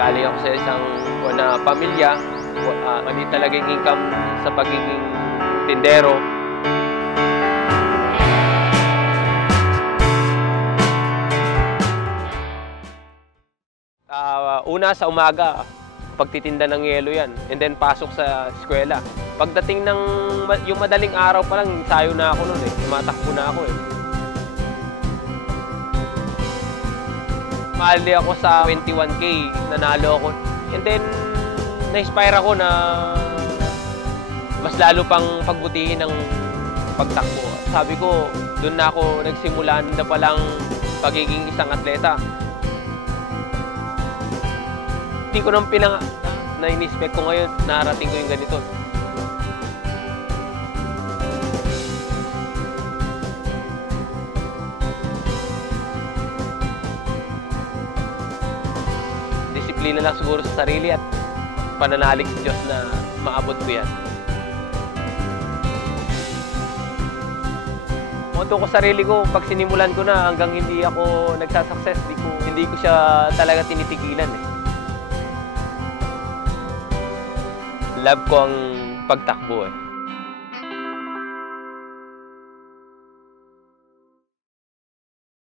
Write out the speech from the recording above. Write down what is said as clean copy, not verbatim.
galing ako sa isang pamilya, maliit talagang income sa pagiging tindero. Una sa umaga, pagtitinda ng yelo yan, and then pasok sa eskwela. Pagdating ng yung madaling araw pa lang, sayo na ako noon eh, tumatakbo na ako eh. Mali ako sa 21K, nanalo ako. And then, na-inspire ako na mas lalo pang pagbutihin ng pagtakbo. Sabi ko, doon na ako nagsimula na palang pagiging isang atleta. Hindi ko nang na-in-expect ko ngayon, narating ko yung ganito. Disiplina lang siguro sa sarili at pananalig sa Diyos na maabot ko yan. Motto ko sarili ko, pag sinimulan ko na hanggang hindi ako nagsasucess, hindi ko siya talaga tinitigilan eh. Love ko ang pagtakbo eh.